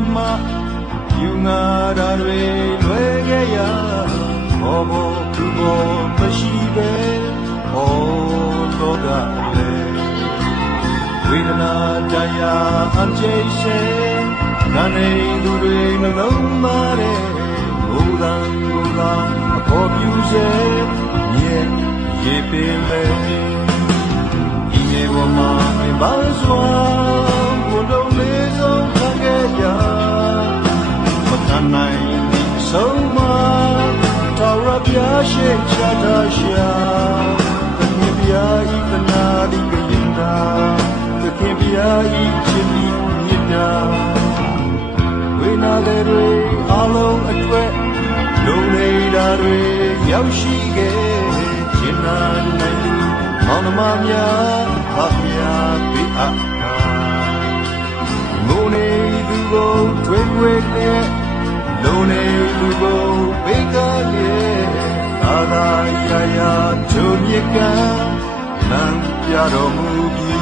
ma Yungarare Luegaya Obo Kubo Mashibe O Lodale Vedana Daya Anjese Kane Dure Namare Udan Udan Apobuse Ye Yepile Ine Wama Bazwa Wodo Lezo Kagaya Matanai Soma Tarabya Shechadasha The Kibia Ikanadi Kayinda The Kibia Ichili Nida Winadere Alo Atwe Lonedare Yaushige Chinan Naidu Manamamya Papya Pia Lone Dugo Twinwege Lone Dugo Bega Aga Yaya Jumyaka Nan Piaro Mugi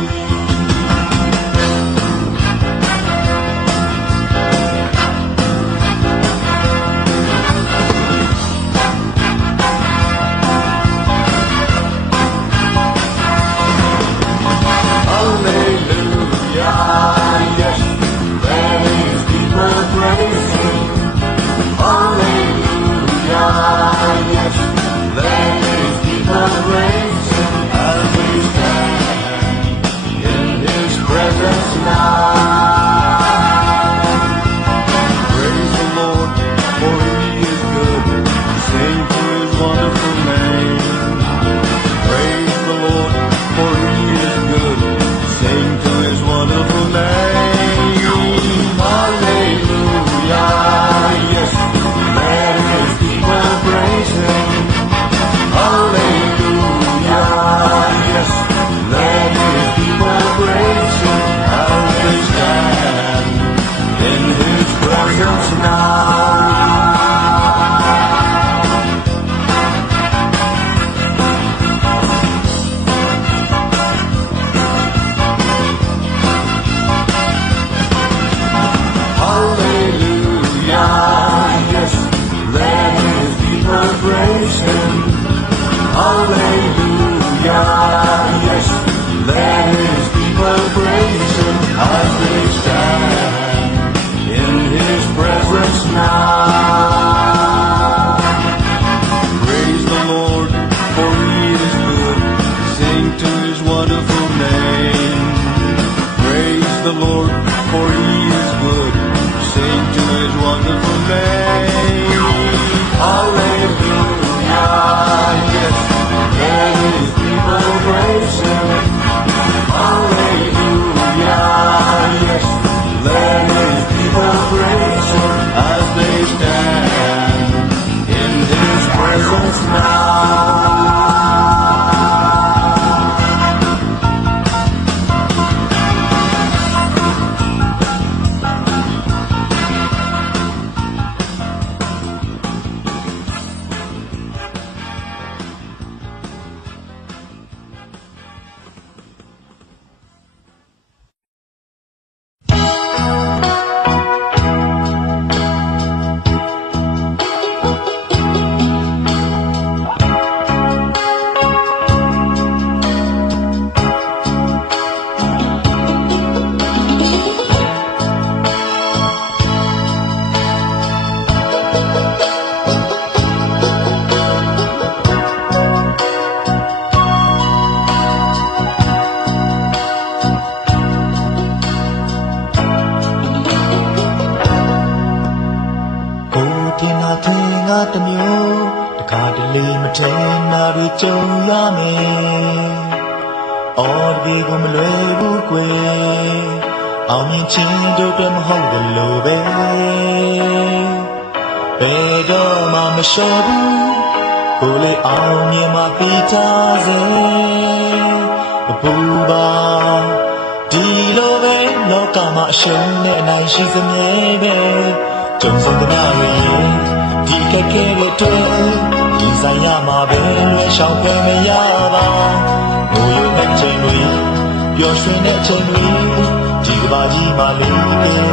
ကြီးမှလေးတယ်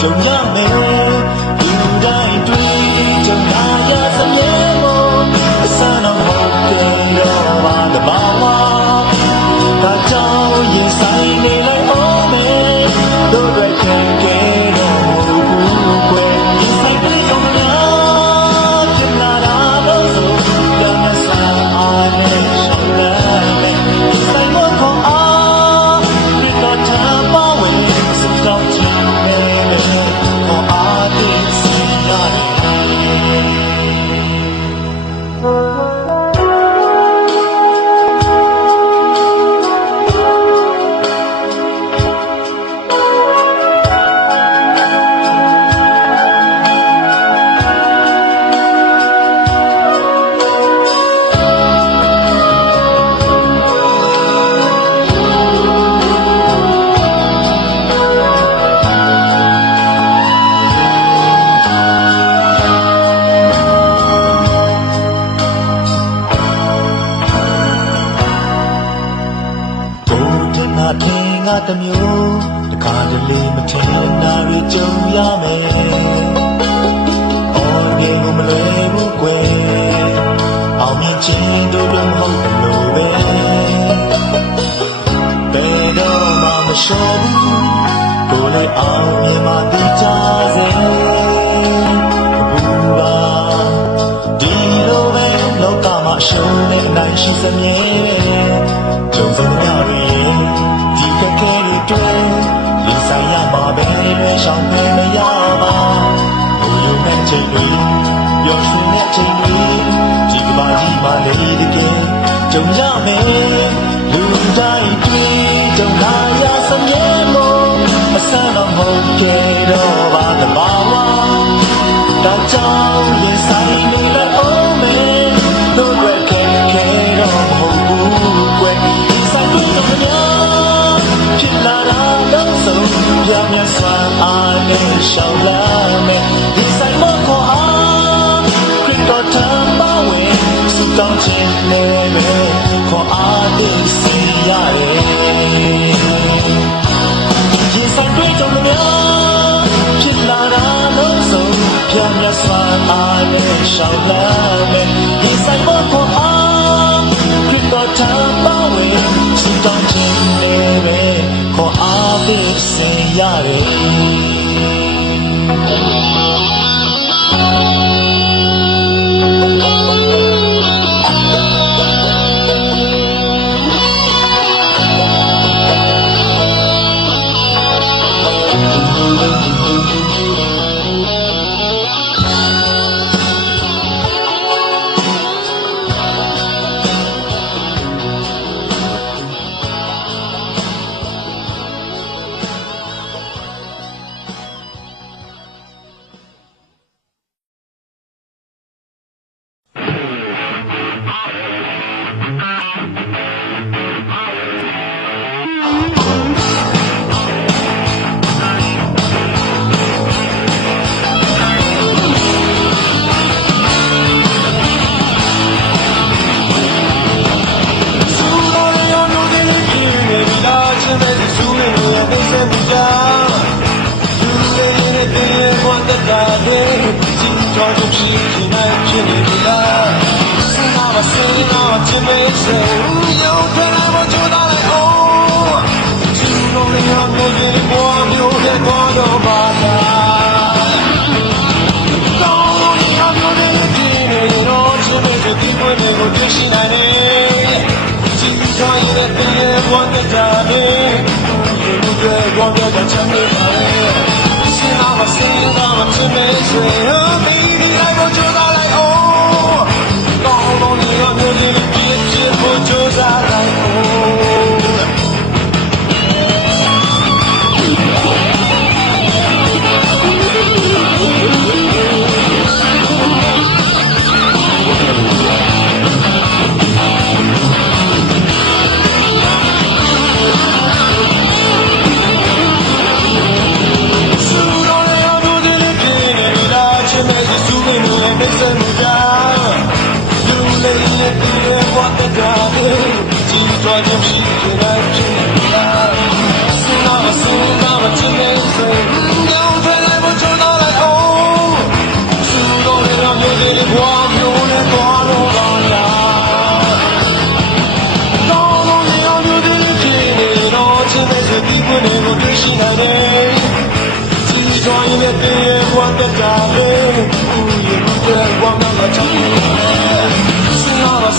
ကြုံရမယ်လူတိုင်းတွေ့ကြုံလာရစမြဲမို့အစမ်းတော့ဟုတ်တယ်တော့ပါတဘာဝဒါကြောင့်ရင်ဆိုင်နေလိုက်အောင်မယ်တို့တွေခံခဲ့တော့မဟုတ်ဘူးကွယ်ရင်ဆိုင်နေကြုံများဖြစ်လာတာတော့ဆိုတော့မဆာအားနဲ့ရှောင်းလာမယ်ဆိုင်မခေါ်အားဒီတော့ချမ်းပါဝင်စတောင်းချင်တယ်ခေါ်အားဒီစီရတယ်တမျိုးတခါတလေမထင်တာတွေကြုံရမယ်။အော်ဒီကိုမလွယ်ဘူးကွယ်။အောင်မြင်ခြင်းတို့တော့မဟုတ်လို့ပဲ။ဘယ်တော့မှမလျှော့ဘူး။ကိုယ်လည်းအောင်မြင်မှသိကြစေ။ဘူးပါဒီလိုပဲလောကမှာရှုံးနေနိုင်ရှိစမြဲ။ကြုံစံရတွေကဲကဲလေးတွေရင်ဆိုင်ရမှာပဲတွေရှောင်နေမရပါဘူးလူမဲ့ချိန်တွေပျော်ရွှင်တဲ့ချိန်တွေဒီကဘာကြီးမှလေးတကယ်ကြုံရမယ်လူတိုင်းတွေ့ကြုံလာရစမြဲမို့အဆန်းတော့မဟုတ်ခဲ့တော့ပါတဘာဝဒါကြောင့်ရင်ဆိုင်နေလိုက်အောင်မယ်တို့တွေကဲကဲတော့မဟုတ်ဘူးကွယ်ရင်ဆိုင်လို့တော့များဖြစ်လာတာတော့ဆုံးပြမြတ်စွာအားနဲ့ရှောင်းလာမယ်ဒီဆိုင်မခေါ်အားခရစ်တော်ထံပါဝင်စုတောင်းခြင်းနဲ့ပဲခေါ်အားသိစီရတယ်ဒီဆိုင်တွေ့ကြုံများဖြစ်လာတာတော့ဆုံးပြမြတ်စွာအားနဲ့ရှောင်းလာမယ်ဒီဆိုင်မခေါ်အားခရစ်တော်ထံပါဝင်စုတောင်းခြင်းနဲ့ပဲခေါ်အားသိစီရတယ်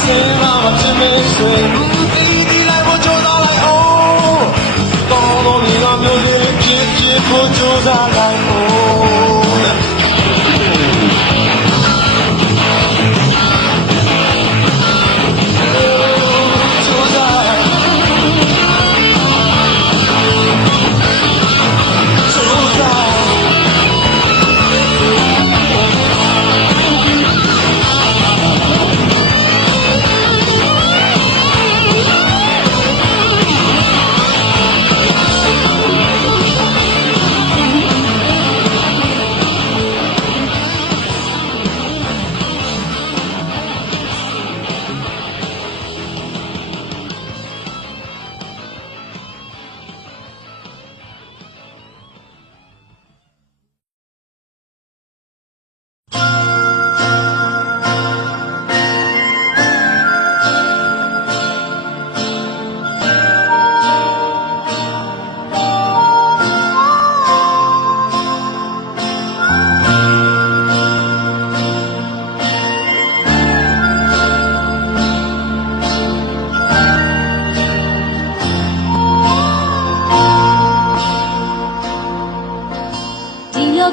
ချိန်မှမဖြစ်မဆွေဘူးတီးတီးလိုက်ဖို့ကြိုးစားလိုက်အောင်ကောင်းသောနေရာမျိုးတွေဖြစ်ဖြစ်ဖို့ကြိုးစားလိုက်အောင်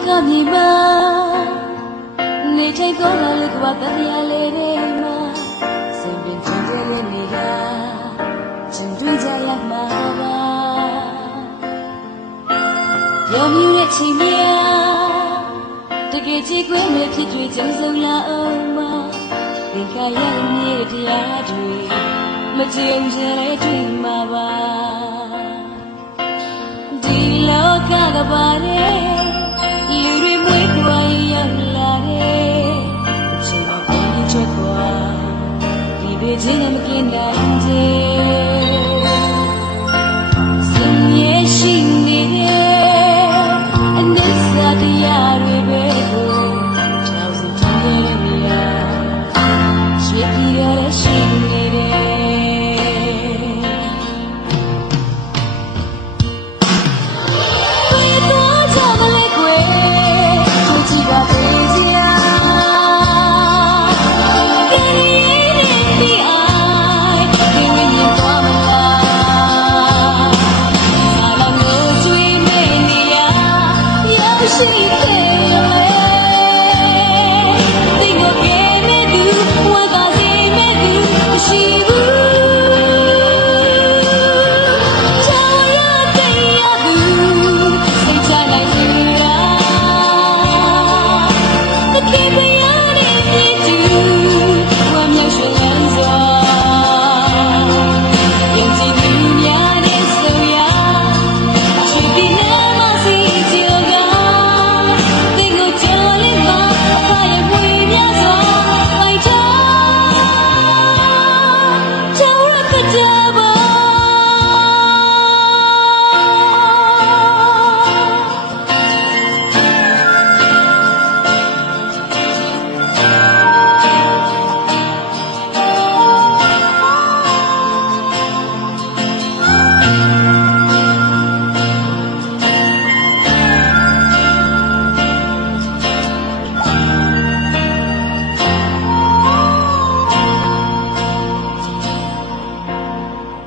ကမြည်မှာနေထိုင်တော့လာလေကဘာတရားလေးတွေမှာစင်ပင်ချင်တဲ့လေးနေတာချင်တွေ့ကြရမှာပါရောမြူရဲ့ချီမြာတကယ်ကြည့်ခွင့်နဲ့ဖြစ်တွေ့ကြုံစုံလာအောင်မှာသင်္ခါရမြေတရားတွေမကြုံချင်တဲ့တွေ့မှာပါဒီလောကကပါတဲ့လူတွေမွေးခွာရောက်လာတဲ့အချိန်မှပြန်ပြီးထွက်ခွာဒီဘေးချင်းနဲ့မကင်းနိုင်သေးစင်ရဲ့ရှိနေတဲ့အနစ်စာတရားတွေပဲကိုကြောက်စထမ်းရတဲ့နေရာရွှေပြည်ရတဲ့ရှိနေတယ်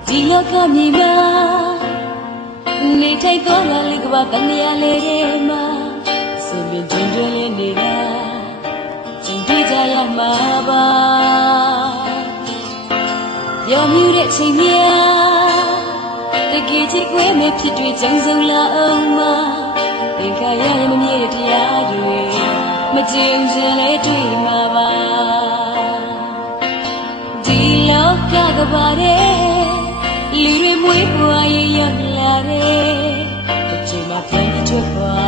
ဒီလောကမြေမှာနေထိုင်တော့လာလေကဘာတရားလေးတွေမှာစင်ပင်တွင်တွင်လေးနေတာကျင်တွေ့ကြရမှာပါရောမြူတဲ့ချိန်မြာတကယ်ချစ်ခွဲမဲ့ဖြစ်တွေ့ကြုံစုံလာအောင်မှာသင်္ခါရရဲ့မမြဲတဲ့တရားတွေမကြင်စင်လေးတွေ့မှာပါဒီလောကကဘာတဲ့လူတွေမွေးဖွားရရောက်လာတဲ့အချိန်မှပြန်ပြီးထွက်ခွာ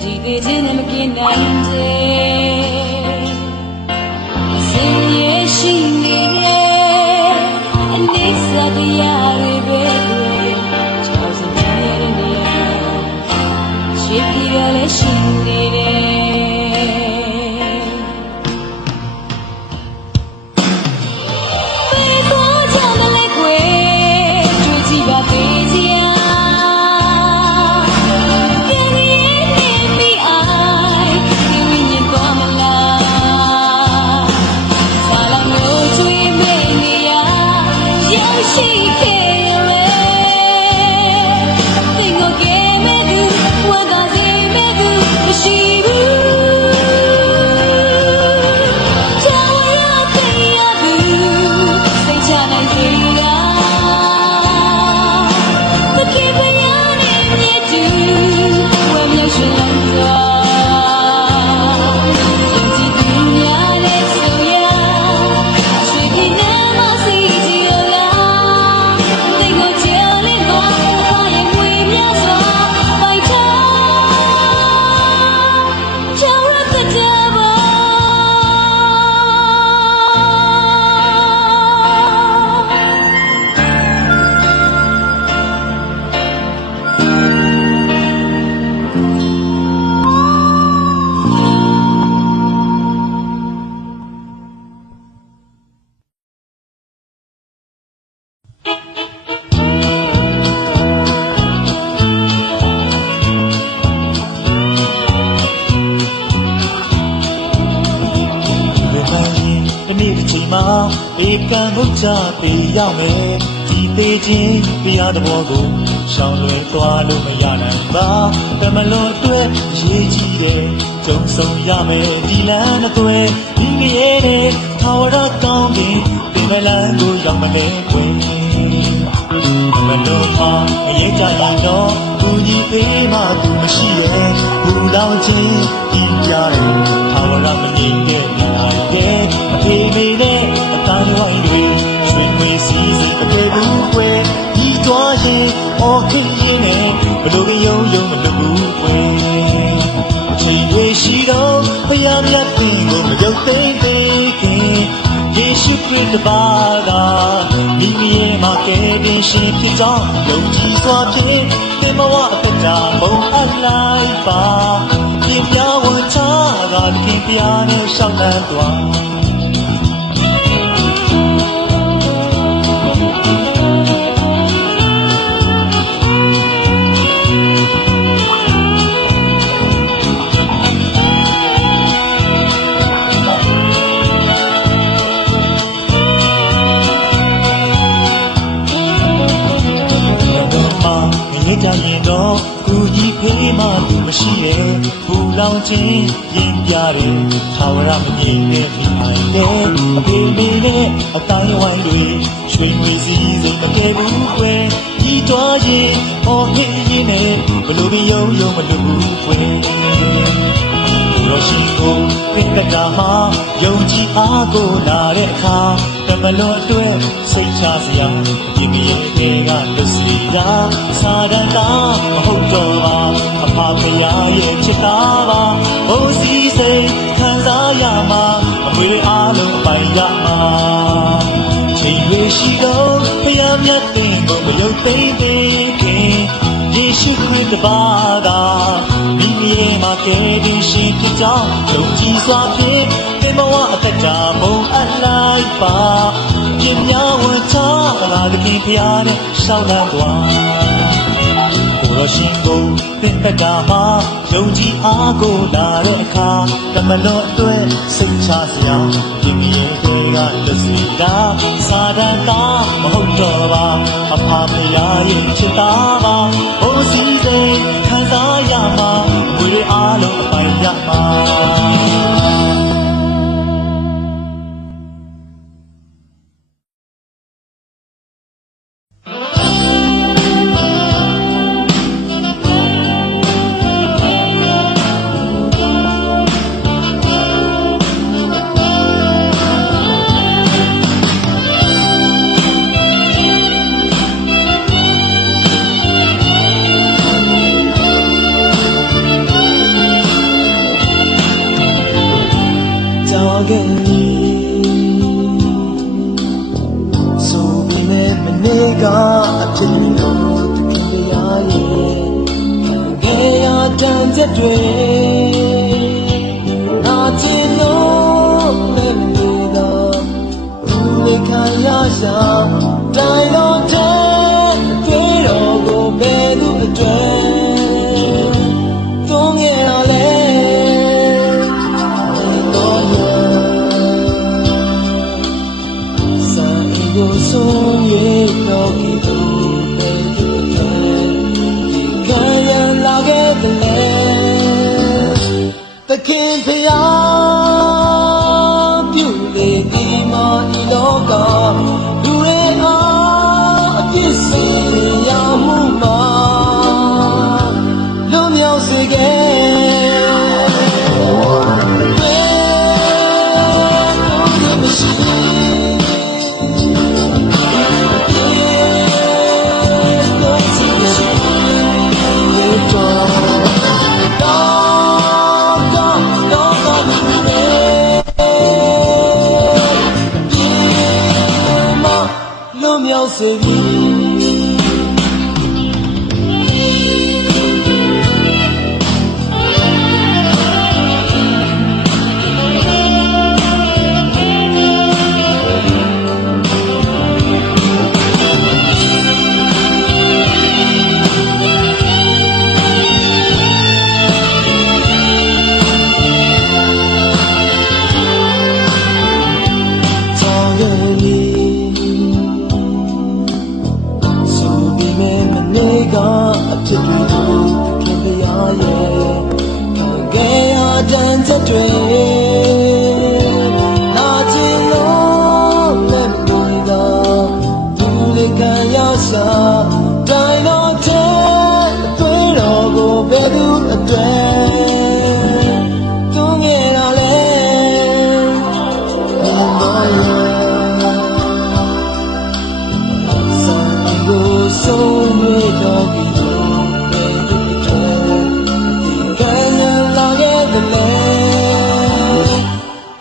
ဒီသေးချင်းနဲ့မကင်းနိုင်သေးစင်ရဲ့ရှိနေတဲ့အနစ်စာတရားတွေပဲချောစင်ရတဲ့နေရာရှိပြီးရလဲရှိနေတယ်追。ဧကံဘုရားပေးရမယ်ဒီသေးချင်းတရားတော်ကိုရှောင်လွယ်သွားလို့မရနိုင်ပါတမလွန်အတွက်ရေးကြည့်တယ်ကြုံဆုံရမယ်ဒီလမ်းအသွဲဒီငရဲနဲ့ထာဝရကောင်းကင်ဒီမလန်းကိုရောက်မလဲခွင်မလို့ပါမရေးကြရင်တော့သူကြီးဖေးမှသူမရှိရဲ့ဘူလောင်ချင်းဒီကြတယ်ထာဝရမငြိမ်တဲ့နိုင်တဲ့အဖေမေနဲ့အတိုင်းဝိုင်းတွေရွှေငွေစီးစိတ်အပြေဘူးကွယ်ဒီတွားရင်အော်ခင်ရင်းနဲ့ဘလို့ယုံယုံမလို့ဘူးကွယ်အချိန်တွေရှိတော့ဘုရားမြတ်တင်ကိုမယုတ်သိမ့်သေးခင်ယေရှုခရစ်တပါးကမိမိရဲ့မှာကယ်တင်ရှင်ဖြစ်ကြောင်းယုံကြည်စွာဖြင့်သင်ဘဝအသက်တာဘုံအလိုက်ပါပြပြဝတ်ချကသခင်တရားနဲ့ရှောက်လန်းသွားကြရင်တော့ကူကြီးဖေးမှသူမရှိရဲ့ဘူလောင်ချင်းရင်ပြတယ်ထာဝရမကြီးနဲ့မိအိုင်တဲ့အဖေမေနဲ့အတိုင်းဝိုင်းတွေရွှေငွေစည်းစိမ်မကယ်ဘူးကွယ်ဒီတွားရင်ဟောဖေးရင်နဲ့ဘလို့ယုံယုံမလို့ဘူးကွယ်ရောရှိကိုပြစ်တာမှာယုံကြည်အားကိုလာတဲ့အခါတမလွန်အတွက်စိတ်ချစရာဒီမရဲ့ကလွတ်စီတာစာတန်တာမဟုတ်တော့ပါအဖဖရာရဲ့ချစ်တာပါဘုံစည်းစိမ်ခံစားရမှာအမွေအားလုံးပိုင်ရမှာချိန်ရရှိတော့ဘုရားမြတ်တင်ကိုမယုတ်သိမ့်သေးခင်ယေရှုခရစ်တပါးကမိမိရဲ့မှာကယ်တင်ရှင်ဖြစ်ကြောင်းယုံကြည်စွာဖြင့်သင်ဘဝအသက်တာဘုံအလိုက်ပါပြင်းများဝန်ချလာသခင်ဖျားနဲ့ရှောက်လန်းသွားကိုရရှိကိုသင်သက်တာမှာယုံကြည်အားကိုလာတဲ့အခါတမလွန်အတွက်စိတ်ချစရာပြင်းရဲ့ကလက်စီတာစာတန်တာမဟုတ်တော့ပါအဖဖရာရဲ့ချစ်တာပါဘုံစည်းစိမ်ခံစားရမှာဝေအားလုံးအပိုင်ရမှာဆိုပြီးနဲ့မနေကအဖြစ်လို့တကယ်ရရဲ့ခံခဲ့ရတဲ့ချက်တွေနာကျင်လို့လည်းမနေတော့ဘူးလေခံရရှာတိုင်းတော့တဲ့တွေ့တော့ကိုပဲသူအတွက်သုံးခဲ့ရလဲဆုံးရတော့ဒီလိုပဲဒီကံရလာခဲ့တဲ့တခင်ဖျားပြုလေဒီမှာဒီလောကလူတွေအားအပြစ်စီရမှုမှာလွန်မြောက်စေခဲ့ ကအဖြစ်တွေကိုခင်ဗျာရဲ့ခံခဲ့ရတဲ့ချက်တွေနာကျင်လို့လက်တွေကသူလေးခံရစားတိုင်းတော့တဲ့အတွေ့တော်ကိုဘယ်သူအတွက်သူငယ်တာလဲဆုံးရတော့ဒီလိုပဲဒီကံရလာခဲ့တယ်လေ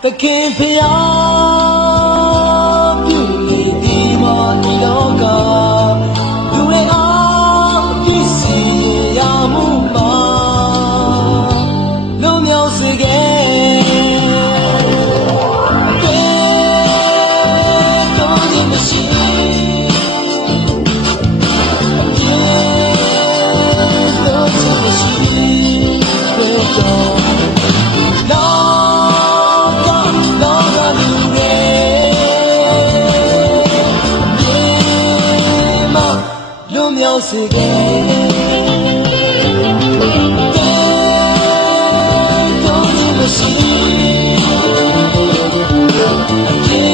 တခင်ဖျားပြုလေဒီမော်ဒီလောကလူတွေအားဒီစီရမှုမှာလုံးမြောက်စေခဲ့မြောက်စေခဲ့တော့ဒီမရှိအကျေ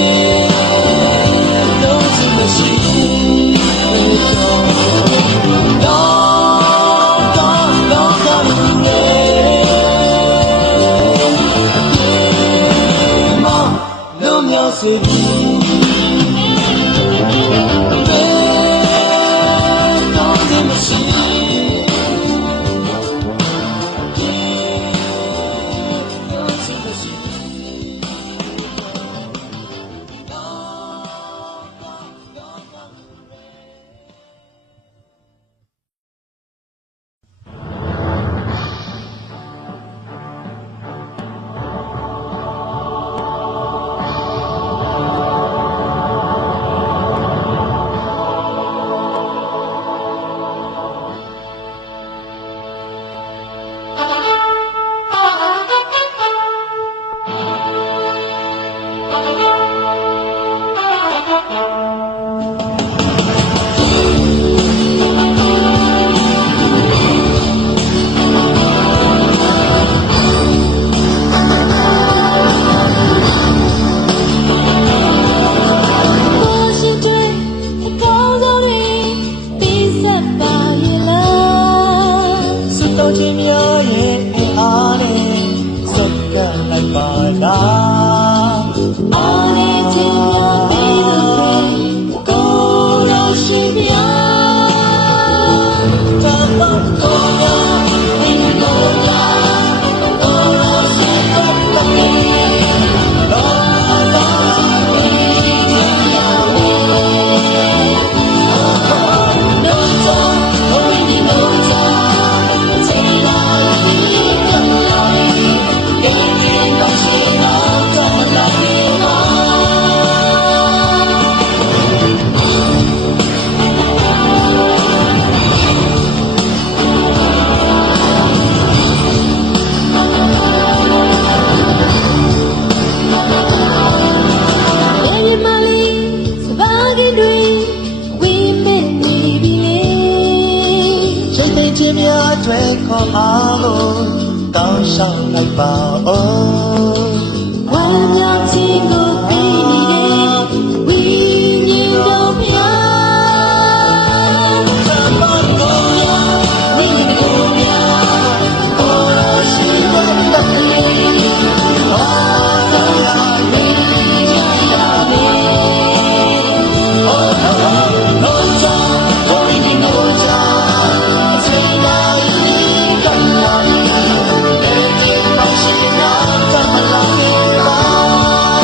တော့ဒီမရှိစေခြင်းများရဲ့အားနဲ့စက္ကန့်လိုက်ပါလားအားနဲ့ခြင်းများပြီးကိုယ်တော်ရှိမြတ်တတ်တော့ကိုယ်များဒီလိုလားကိုယ်တော်ရှိတတ်တယ်တော့တော့ဒီခြင်းများနဲ့လို့တော့ဘယ်ဒီလို့ခြင်းများအတွက်ခေါ်အားလို့တောင်းလျှောက်လိုက်ပါဦးဝမ်းမြောက်ခြင်းကိုပေးနေတဲ့ဝိညာဉ်တော်ဖျားသတ်ပါတော်ရာမိကိုများကိုယ်ရှိတဲ့တတ်လေးဟောတော်ရာမိချာရာမေဟောတော်ချာကိုယ်ဒီနိုချာOh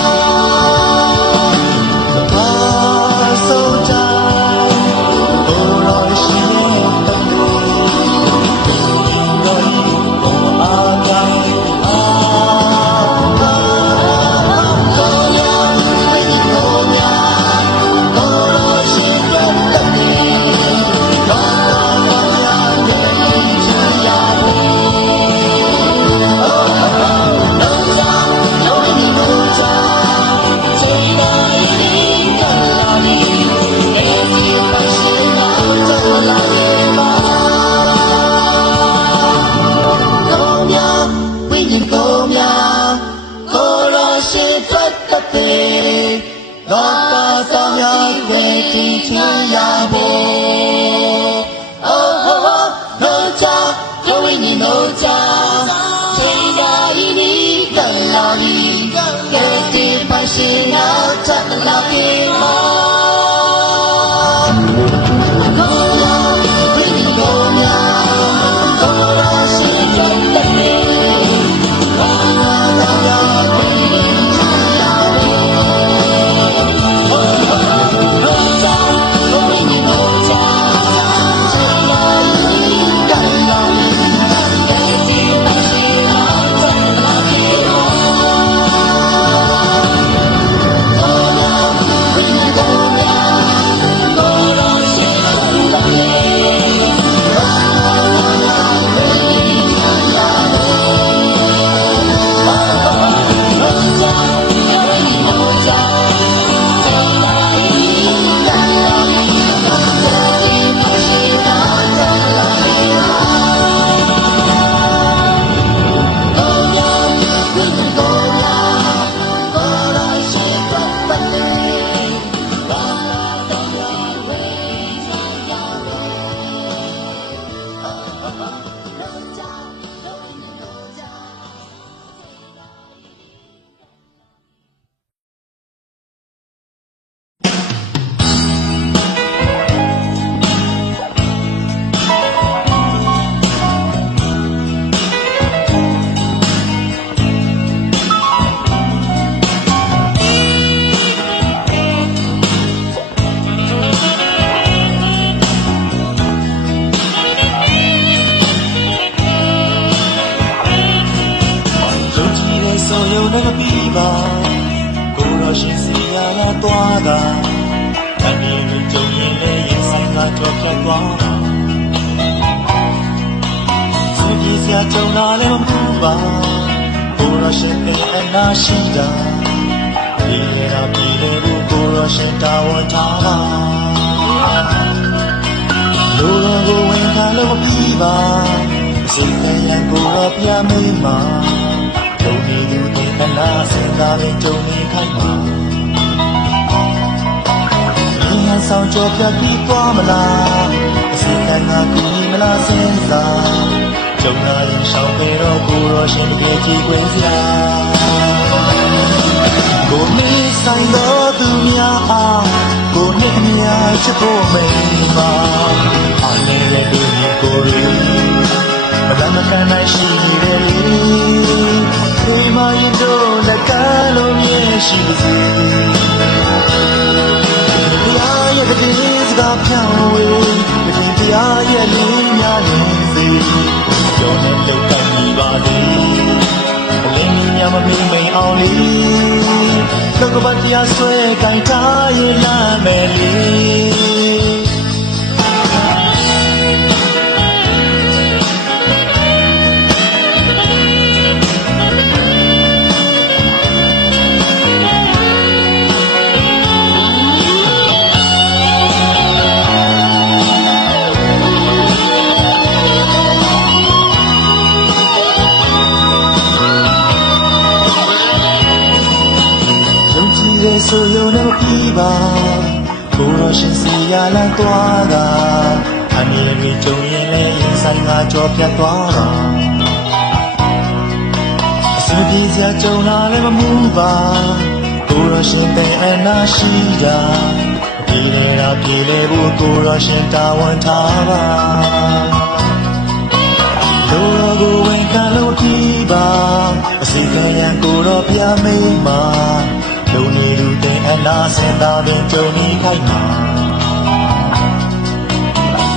နဲ့မပြီးပါကိုရောရှင်စီရကသွားတာတန်ပြေတွေကြုံရင်လည်းရင်ဆိုင်ကတော့ဖြတ်သွားတာစနေစရာကြုံလာလည်းမပူပါကိုရောရှင်တဲ့အနာရှိတာဒီလေတော့ပြည်လေဘူးကိုရောရှင်တာဝန်ထားပါလူတော်ကိုဝင်ခါလို့မပြီးပါစိတ်ထဲရန်ကိုရောပြမေးမှာလုံနေသူတင်ခဏစဉ်းစားရင်ကြုံနေခိုင်းပါဒီဟန်ဆောင်ကြောပြပြီးသွားမလားအစိတ်ကငါကူညီမလားစဉ်းစားကြုံလာရင်ရှောင်ပေတော့ကိုရောရှင်တကယ်ကြည့်ခွင့်စရာကိုနေဆိုင်တော့သူများအားကိုနဲ့အများချစ်ဖို့မိန်ပါအားနဲ့လည်းသူရဲ့ကိုရီမလမ်းမကမ်းနိုင်ရှိနေတယ်လေဒီမှာရင်တို့လက်ကလုံးမြင်ရှိစီတရားရဲ့တည်စကားဖြောင်းဝေးတည်တရားရဲ့လင်းများနေစေကြောနဲ့လောက်ကန်ပြီးပါသည်အလင်းများမမင်းမိန်အောင်လေလောကပတ်တရားဆွဲကိုင်ထားရင်လာမယ်လေဆိုရုံနဲ့ပြီးပါကိုရောရှင်စီရလန်းသွားတာအမြင်ကြီးကြုံရင်လည်းရင်ဆိုင်ကကြောပြတ်သွားတာအစပြေစရာကြုံလာလည်းမမူပါကိုရောရှင်တဲ့အနာရှိတာဒီလေတော့ပြေလေဘူးကိုရောရှင်တာဝန်ထားပါလူတော်ကိုဝင်ကလို့ပြီးပါအစိတ်ကရန်ကိုတော့ပြမေးမှာလုံနေလူတဲ့အနာစင်သာပင်ကြုံနေခိုင်းမှာ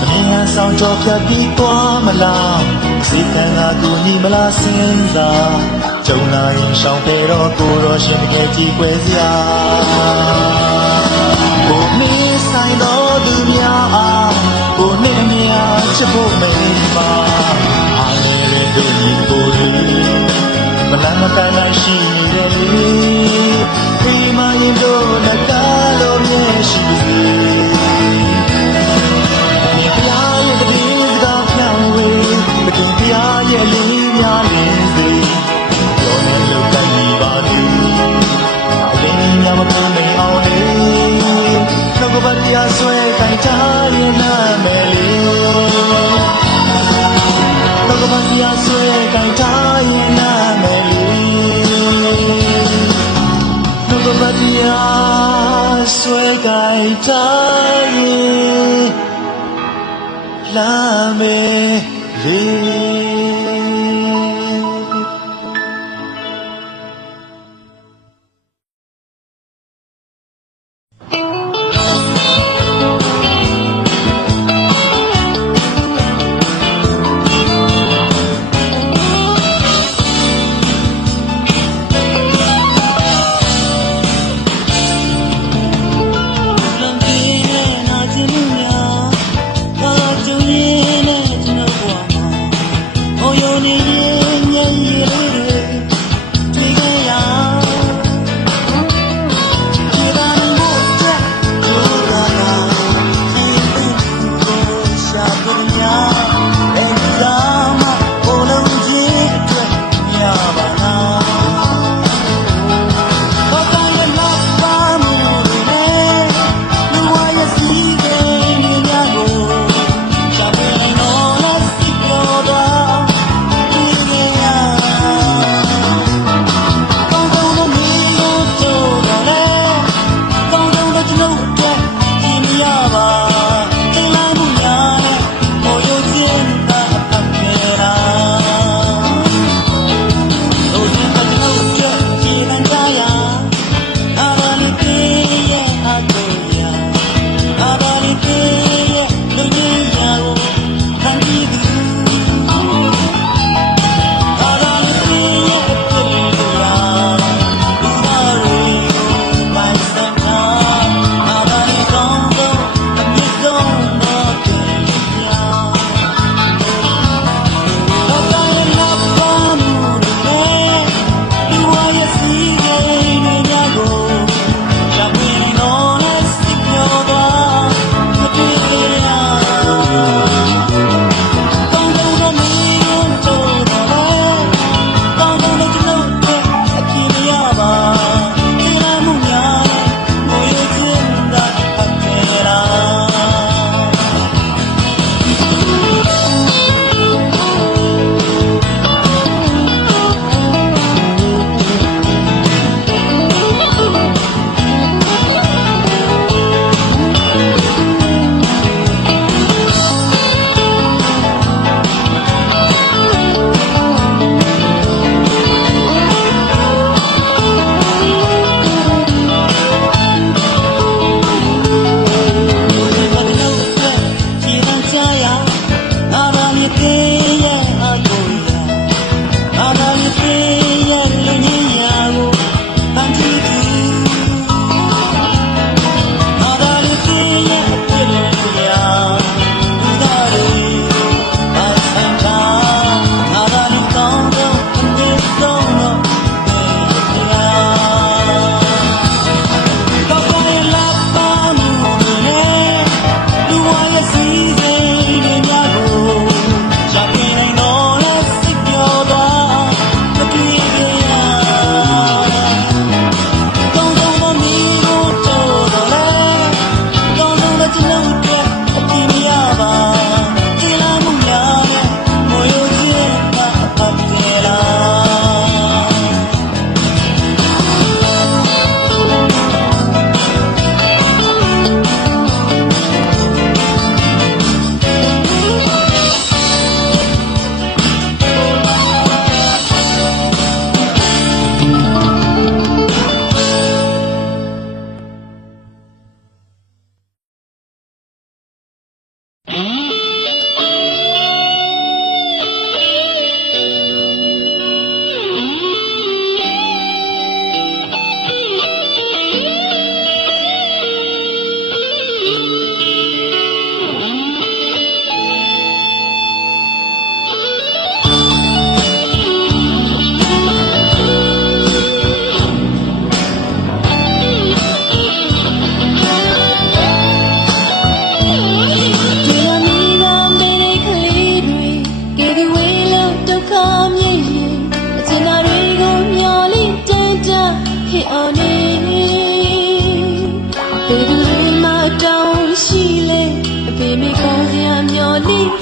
အမြင်ဆောင်ကြောပြပြီးသွားမလားစိတ်ကံကကူညီမလားစဉ်းစားကြုံလာရင်ရှောင်ပေတော့ကိုရောရှင်တကယ်ကြည့်ပွဲစရာကိုနေဆိုင်တော့သူများအားကိုနဲ့အများချစ်ဖို့မိန်ပါအားလည်းတို့ညီကိုရီမလမ်းမကမ်းနိုင်ရှိနေတယ်လေဒီမှာရင်တို့လက်ကလုံးမြဲရှိစေမြေပြားရဲ့တည်စကားဖြောင်းဝေးတည်တရားရဲ့လင်းများနေစေရောနဲ့လောက်ကန်ပြီးပါသည်အလင်းများမပေါ်နေအောင်လေလောကပတ်တရားဆွဲကိုင်ထားရင်နာမယ်လေလောကပတ်တရားဆွဲကိုင်ထားရင်နာမယ်လေဘတ်တရားဆွဲကိုင်ထားရင်လာမယ်လေ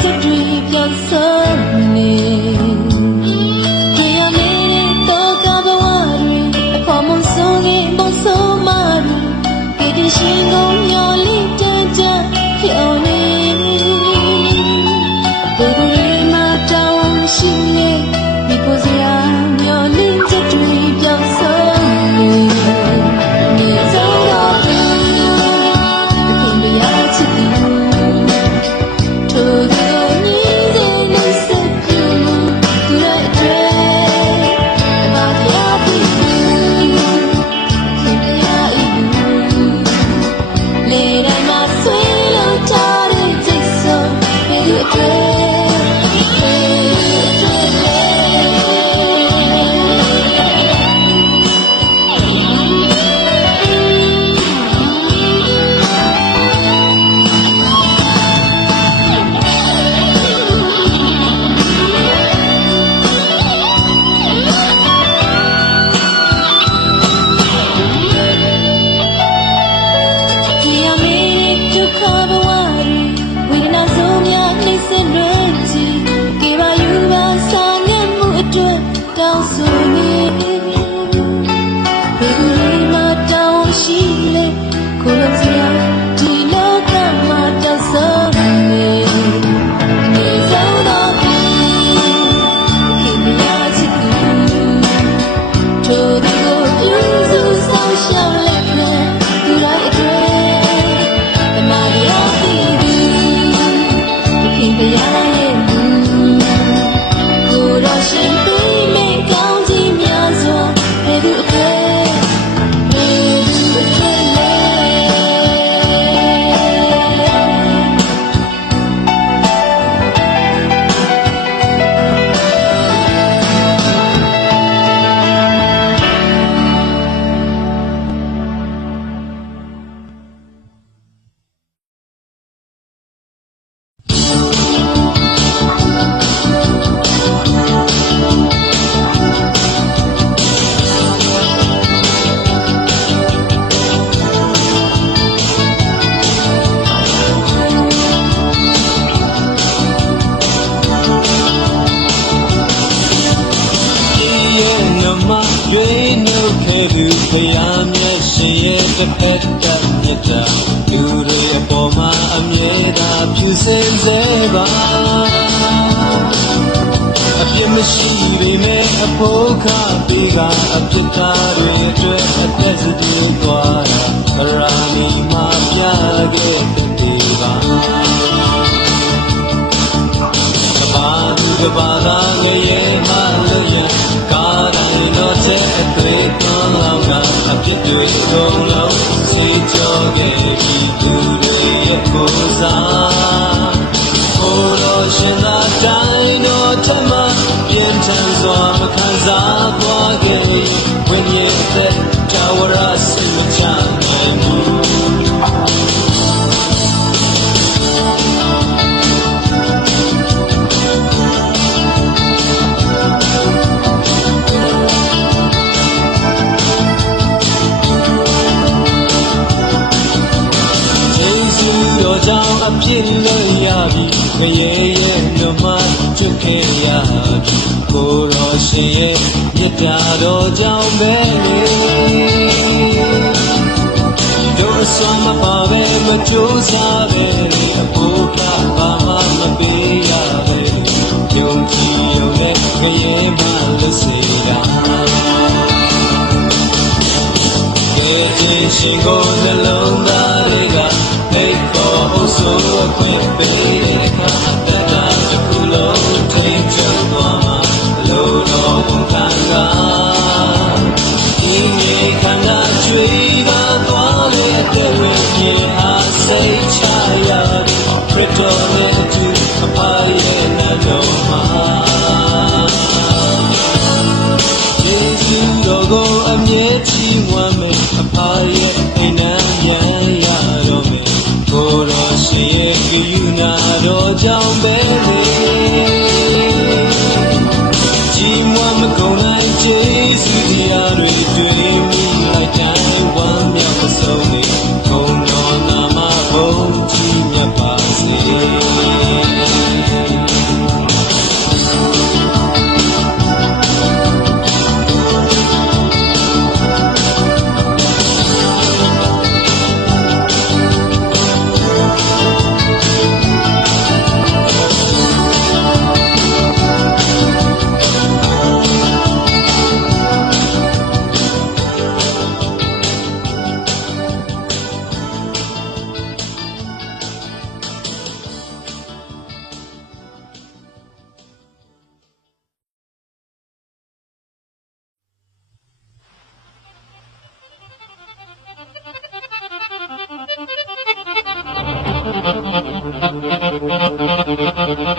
ချက်တွေပြန်ဆုံးနေကြရမယ့်တော့ကဘဝတွေအဖို့မဆုံးခင်မဆုံးမတွေကြည်ရှင်ကုန်မျောလေးတန်းတန်းဖြောင်းနေဘယ်လိုမှတောင်းရှိနေဒီကိုစရာမျောလေးချက်တွေပြန်ဆုံးနေဆုံးတော့တောင်းဆိုနေဘယ်လိုမှတောင်းရှိလေကိုယ်လုံးစရာဒီလောကမှာတောင်းဆိုနေနေဆုံးတော့ခင်ဗျာချစ်သူတို့ကိုပြုစုဆောင်ရှောက်လက်ခံသူလိုက်အတွက်တမန်တော်ပြည်သူခင်ဗျာရဲ့ကိုယ်တော်ရှင်ဖယားမျက်ရှင်ရဲ့တစ်ဖက်တက်မြတ်တာလူတွေအပေါ်မှာအမြဲတမ်းဖြူစင်စေပါအပြစ်မရှိပေမဲ့အဖို့ခပေးကအပြစ်သားတွေအတွက်အသက်စတူသွားတာဗရာမီမှာပြခဲ့တဲ့ပါကဘာသာငရေမလို့ရကာတိုင်းတော့တဲ့အတွေ့အကြုံလောက်ကအပြစ်တွေကုန်လုံးစီကြောခဲ့ပြီးသူတွေရဲ့ကိုယ်စားဘိုးတော်ရှင်သာတိုင်းတော့ထမပြင်ထန်စွာမခံစားသွားခဲ့ဝိညာဉ်သက်တာဝရစိတ်မချနိုင်ဘူးကြောင့်အပြစ်လို့ရပြီငရေရဲ့နှမချွတ်ခဲ့ရပြီကိုတော်ရှင်ရဲ့မြတ်တာတော်ကြောင့်ပဲတို့အစွမ်းမပါပဲမကြိုးစားပဲအဖို့ကဘာမှမပေးရပဲယုံကြည်ရုံနဲ့ငရေမှလို့စေတာရဲ့ရှင်ကိုနှလုံးသားတွေကအိတ်ပေါ်အဆိုးအခွင့်ပေးခါတဲ့တာတစ်ခုလုံးထိတ်ချုပ်သွားမှာလို့တော်ဘုံခံကဒီမြေခံကကျွေးပါသွားလေတဲ့ဝိညာဉ်အားစိတ်ချရတယ်ခရစ်တော်နဲ့အတူအပါရဲ့နာတော်မှာယေရှုတော်ကိုအမြဲချီးမွမ်းမယ်အပါရဲ့အိမ်နံပြန်ရတော့မယ်ကိုတော်ရှင်ရဲ့ဂိယူနာတော်ကြောင့်ပဲလေကြီးမွမ်းမကုန်နိုင်ကျေးဇူးတရားတွေတွေ့မိလိုက်တိုင်းဝမ်းမြောက်မဆုံးနေဘုံတော်နာမဘုံကြီးမြတ်ပါစေ တ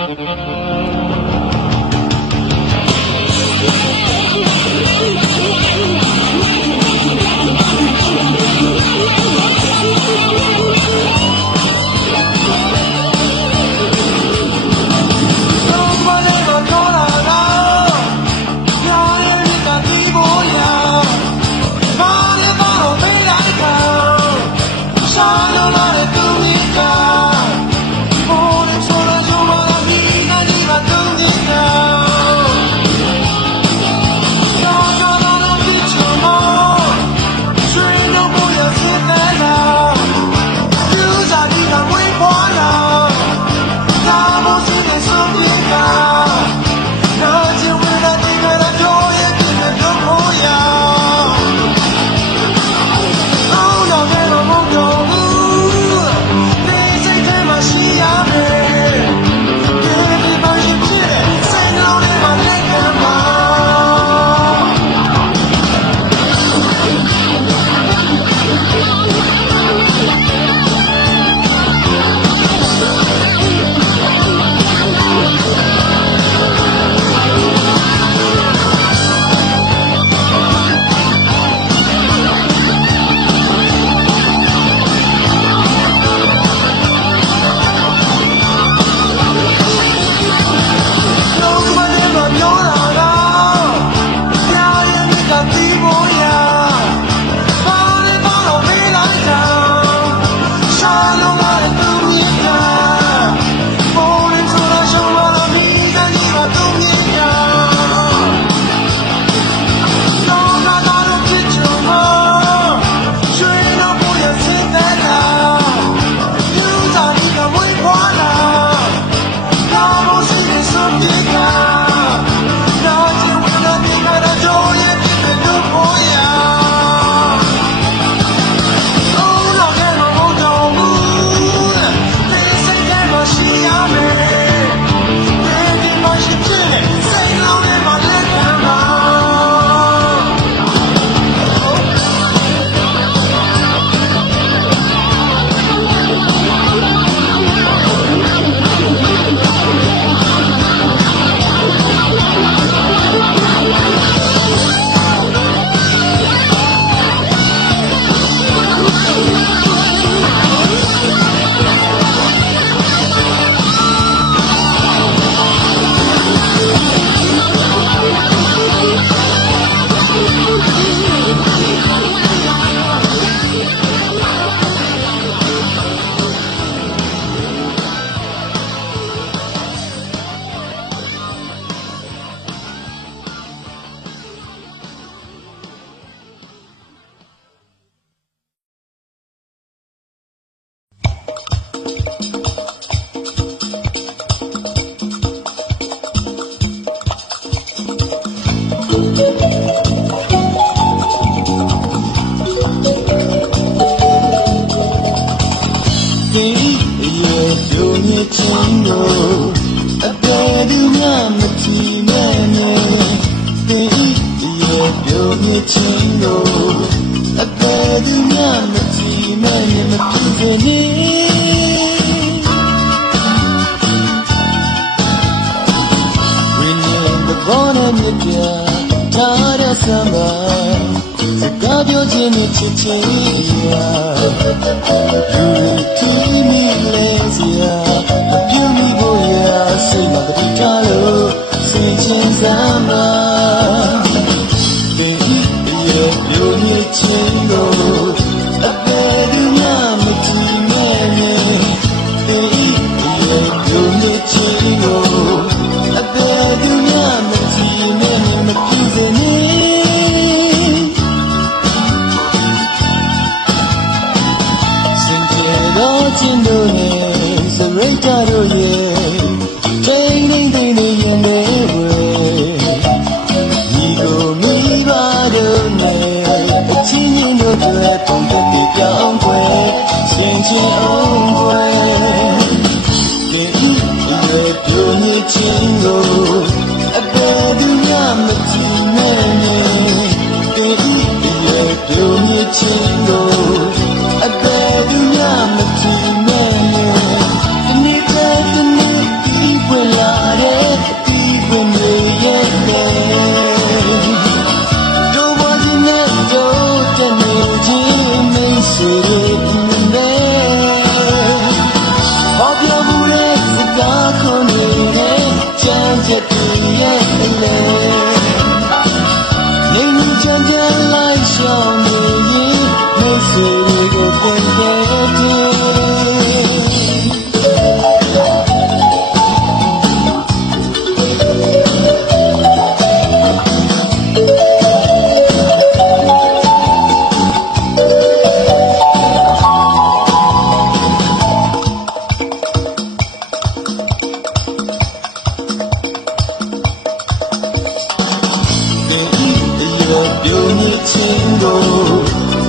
မြစ်ချင်းကို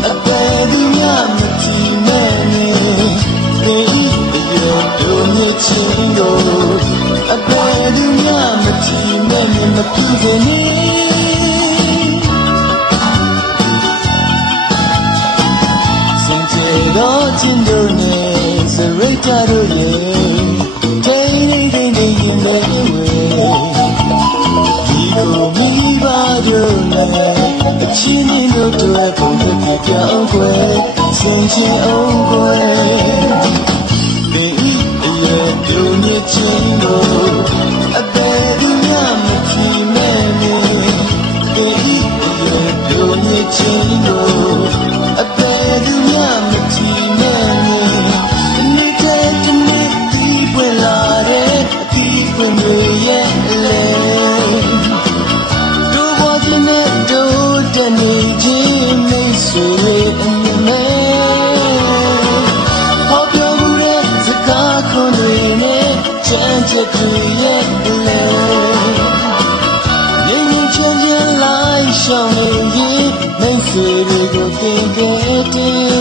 အပေသူများမကြည့်မဲ့နဲ့ဒီတို့မြစ်ချင်းကိုအပေသူများမကြည့်မဲ့နဲ့မပြည့်ခင်နေစင်ချေတော့ချင်းတို့နဲ့စရိတ်ကြတို့ရဲ့ထိန်ထိန်ထိန်ရင်ပဲဝေဒီကိုမိပါတို့နဲ့အချင်းချင်းတို့တွေပုံစံပြောင်းကွယ်စင်ချေအောင်ကွယ်ဒီရဲ့တို့မြစ်ချင်းကိုအပေသူများမကြည့်မဲ့နဲ့ဒီရဲ့တို့မြစ်ချင်းကိုအပေသူများမကြည့်မဲ့နဲ့နေတဲ့ဒီပွင့်လာတဲ့အတီးပွင့်တွေရဲ့လေတို့ဘောဒီနဲ့တို့တနေချင်းမိတ်ဆွေလေးအမြင်နဲ့ဟောပြောမှုတဲ့စကားခွန်တွေနဲ့ချမ်းချက်တွေရဲ့လေငြိမ်ငြိမ်ချမ်းချမ်းလိုက်ရှောင်နေရင်မိတ်ဆွေတွေကိုသင်ခဲ့တယ်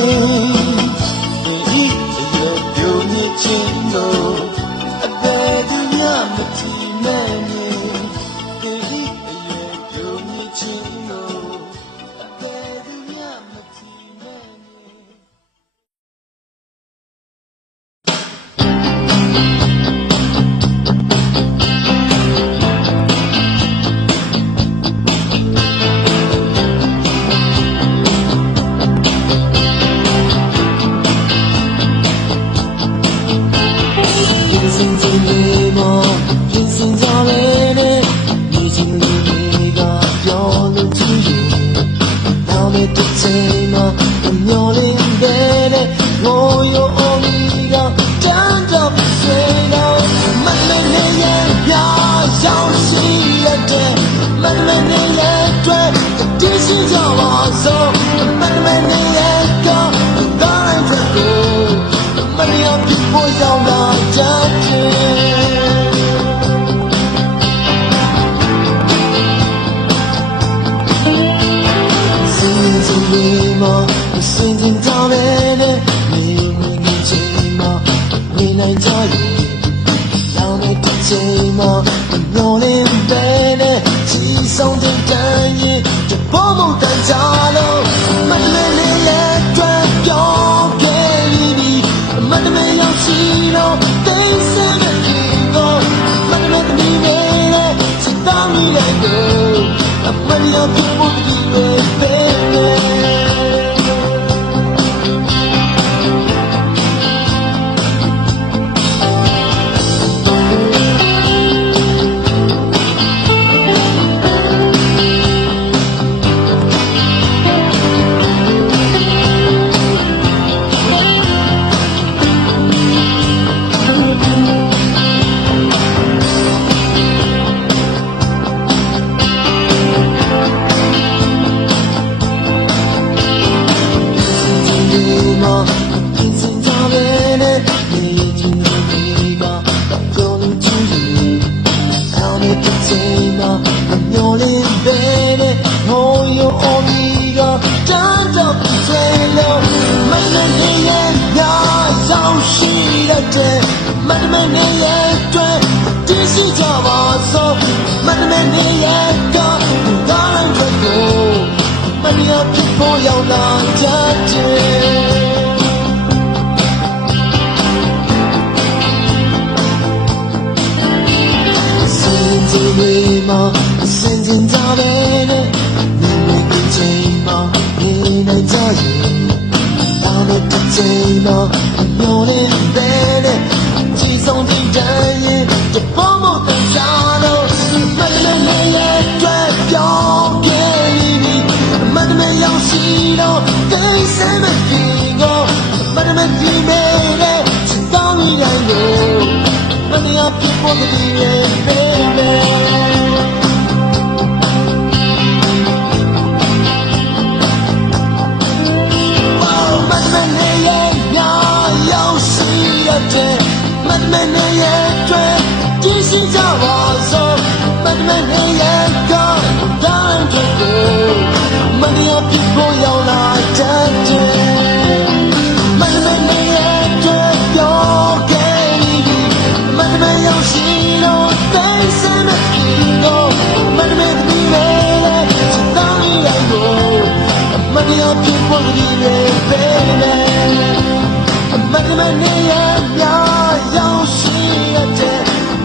တမနေရများရောက်ရှိရတဲ့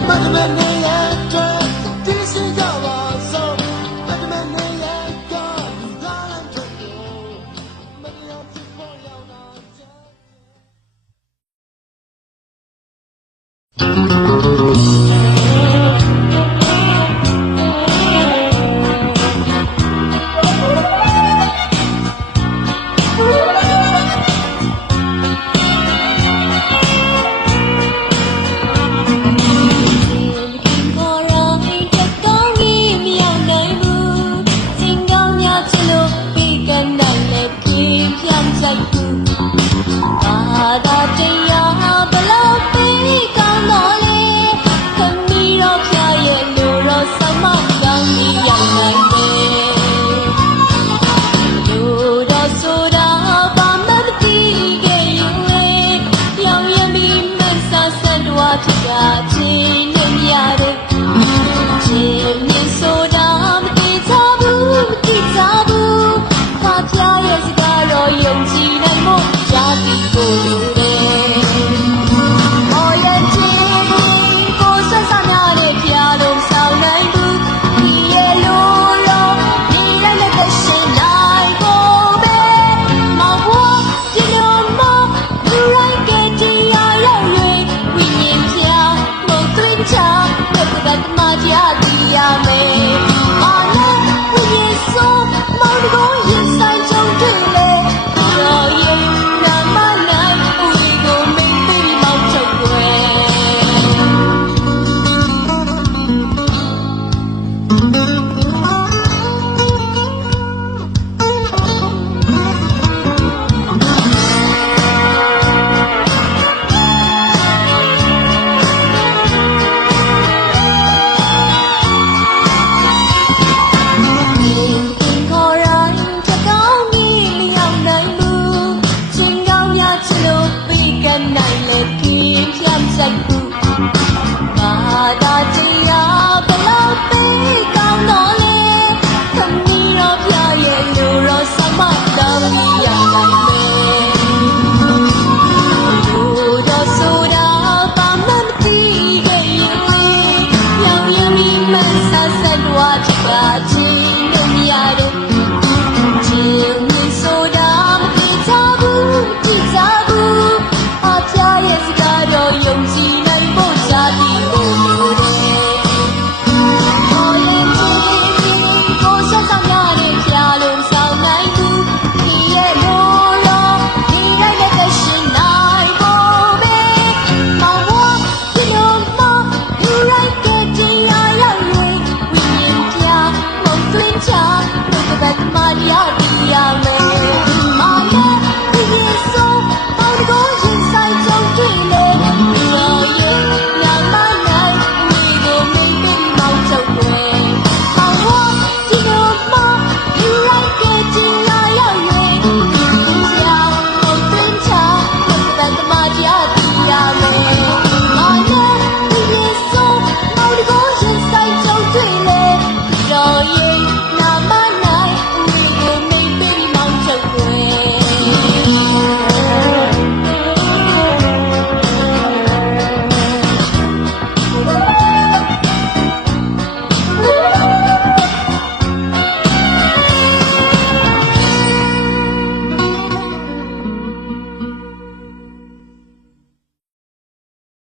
မတမနေရတဲ့ဒီစီကပါဆုံးမတမနေရကလူသားတိုင်းတို့မတရားဖြစ်ပေါ်ရောက်လာတဲ့ Yeah.